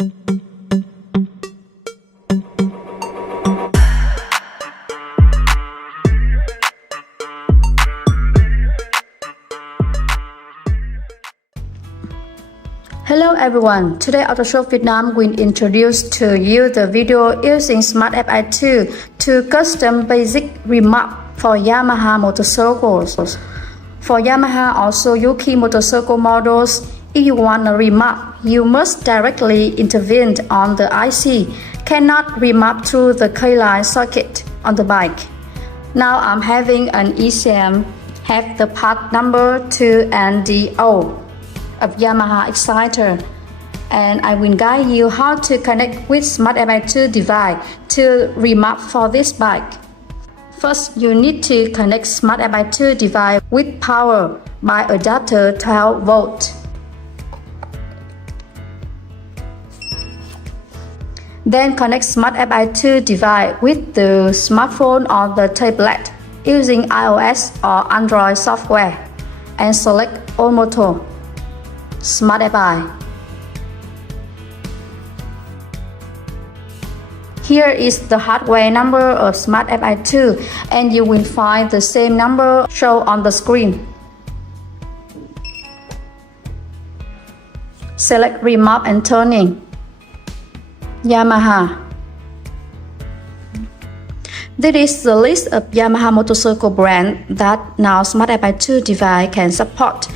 Hello everyone, today AutoShop Vietnam will introduce to you the video using Smart F.i to custom basic remap for Yamaha motorcycles. For Yamaha or Suzuki motorcycle models, if you want a remap, you must directly intervene on the IC, cannot remap through the K-line socket on the bike. Now I'm having an ECM, have the part number 2 and the O of Yamaha exciter, and I will guide you how to connect with Smart F.i device to remap for this bike. First, you need to connect Smart F.i device with power by adapter 12 volt. Then connect Smart F.i device with the smartphone or the tablet using iOS or Android software and select All Motor, Smart F.i. Here is the hardware number of Smart F.i and you will find the same number shown on the screen. Select Remap and Turning, Yamaha. This is the list of Yamaha motorcycle brand that now Smart F.i device can support.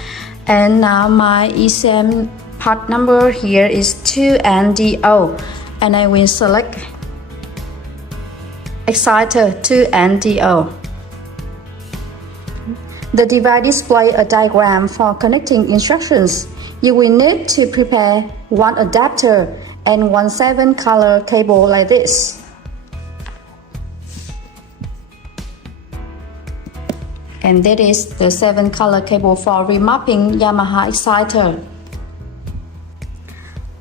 And now my ECM part number here is 2 and the O, and I will select exciter 2 and the O. The device display a diagram for connecting instructions. You will need to prepare one adapter and one 7-color cable like this. And that is the 7-color cable for remapping Yamaha exciter.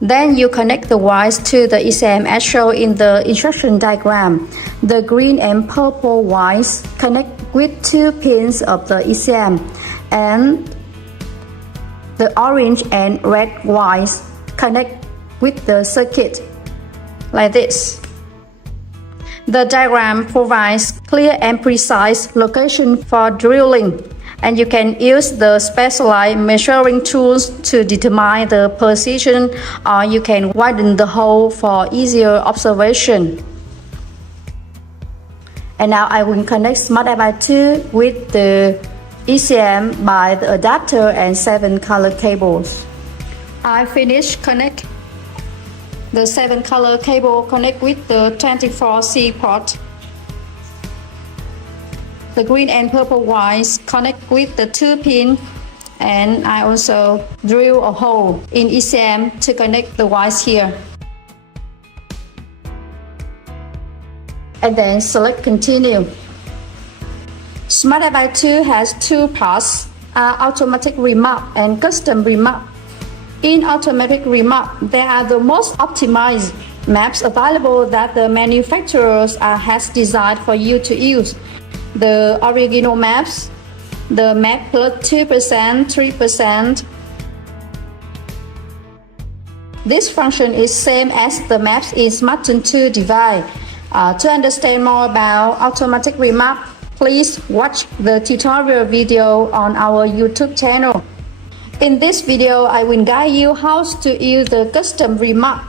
Then you connect the wires to the ECM as shown in the instruction diagram. The green and purple wires connect with 2 pins of the ECM, and the orange and red wires connect with the circuit like this. The diagram provides clear and precise location for drilling, and you can use the specialized measuring tools to determine the position, or you can widen the hole for easier observation. And now I will connect Smart F.i with the ECM by the adapter and 7-color cables. I finished connect. The 7-color cable connect with the 24C port. The green and purple wires connect with the 2 pin, and I also drill a hole in ECM to connect the wires here. And then select Continue. Smart F.i has 2 parts, automatic remap and custom remap. In automatic remap, there are the most optimized maps available that the manufacturers has designed for you to use. The original maps, the map plus 2%, 3%. This function is same as the maps in SmartFi2 device. To understand more about automatic remap, please watch the tutorial video on our YouTube channel. In this video, I will guide you how to use the custom remap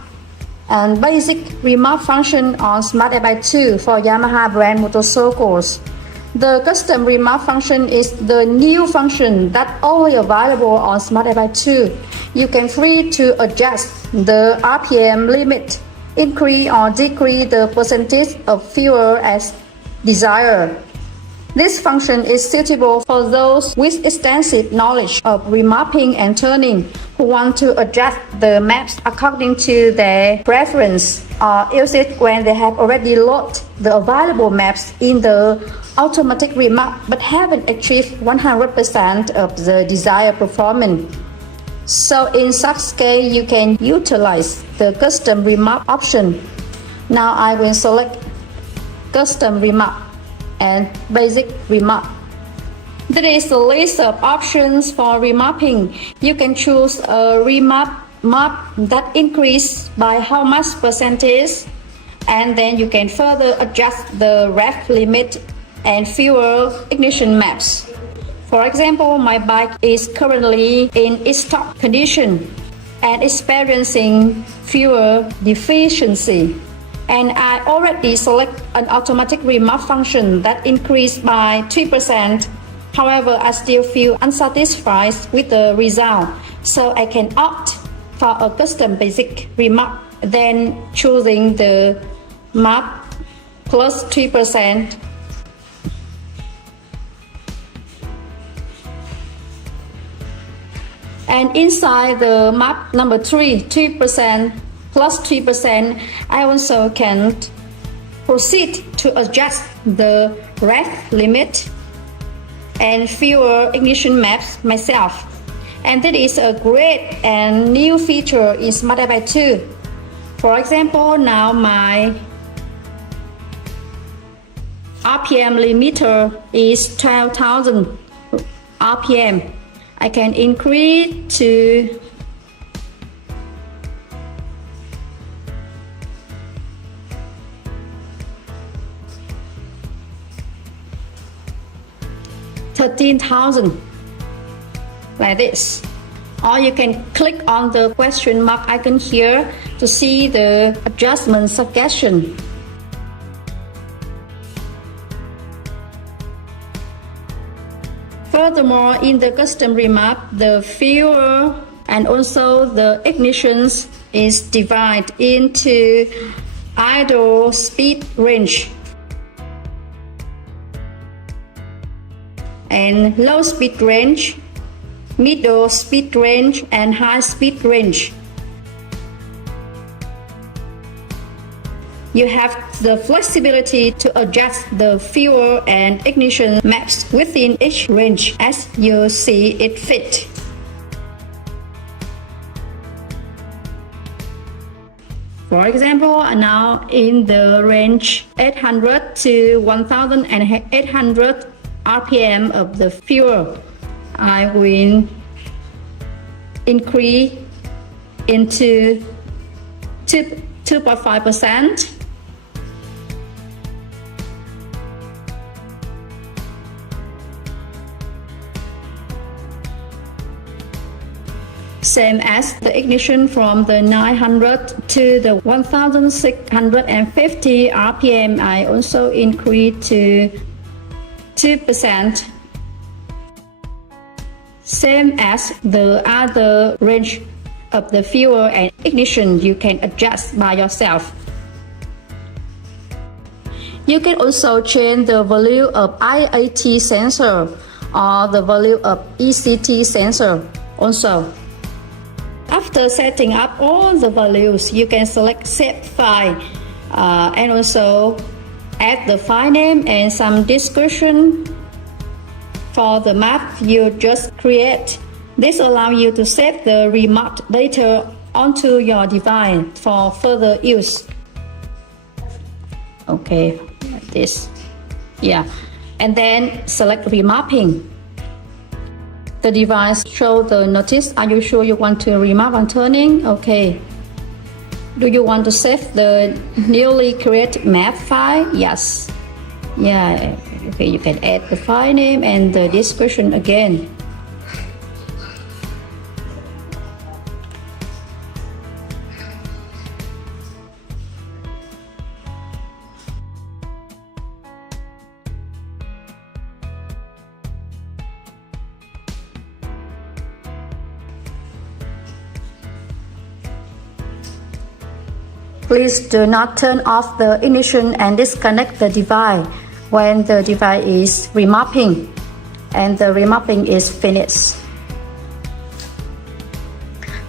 and basic remap function on Smart F.i for Yamaha brand motorcycles. The custom remap function is the new function that only available on Smart F.i. You can free to adjust the RPM limit, increase or decrease the percentage of fuel as desired. This function is suitable for those with extensive knowledge of remapping and turning who want to adjust the maps according to their preference, or use it when they have already loaded the available maps in the automatic remap but haven't achieved 100% of the desired performance. So in such case, you can utilize the custom remap option. Now I will select custom remap and basic remap. There is a list of options for remapping. You can choose a remap map that increase by how much percentage, and then you can further adjust the ref limit and fuel ignition maps. For example, my bike is currently in stock condition and experiencing fuel deficiency, and I already select an automatic remap function that increased by 3%. However, I still feel unsatisfied with the result, so I can opt for a custom basic remap, then choosing the map plus 3%. And inside the map number 3% plus 3%, I also can proceed to adjust the ref limit and fuel ignition maps myself. And that is a great and new feature in Smart F.i 2. For example, now my RPM limiter is 12,000 RPM. I can increase to 13,000 like this. Or you can click on the question mark icon here to see the adjustment suggestion. Furthermore, in the custom remap, the fuel and also the ignitions is divided into idle speed range and low speed range, middle speed range, and high speed range. You have the flexibility to adjust the fuel and ignition maps within each range as you see it fit. For example, now in the range 800 to 1800 RPM of the fuel, I will increase into 2.5%. Same as the ignition from the 900 to the 1650 RPM, I also increase to 2%. Same as the other range of the fuel and ignition, you can adjust by yourself. You can also change the value of IAT sensor or the value of ECT sensor also. After setting up all the values, you can select Save File and also add the file name and some description for the map you just create. This allows you to save the remarked data onto your device for further use. Okay, like this. Yeah, and then select remapping. The device shows the notice. Are you sure you want to remap on turning? Okay. Do you want to save the newly created map file? Yes. Yeah. Okay, you can add the file name and the description again. Please do not turn off the ignition and disconnect the device when the device is remapping and the remapping is finished.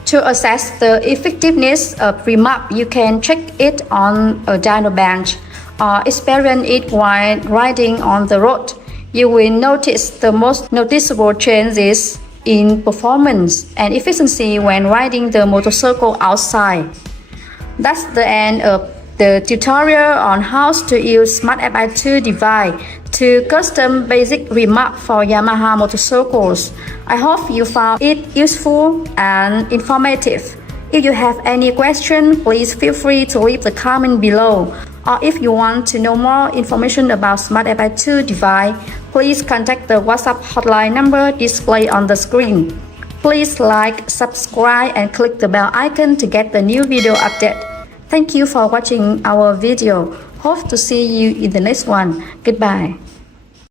To assess the effectiveness of remap, you can check it on a dyno bench or experience it while riding on the road. You will notice the most noticeable changes in performance and efficiency when riding the motorcycle outside. That's the end of the tutorial on how to use Smart F.i 2 device to custom basic remap for Yamaha motorcycles. I hope you found it useful and informative. If you have any question, please feel free to leave the comment below. Or if you want to know more information about Smart F.i2 device, please contact the WhatsApp hotline number displayed on the screen. Please like, subscribe and click the bell icon to get the new video update. Thank you for watching our video. Hope to see you in the next one. Goodbye.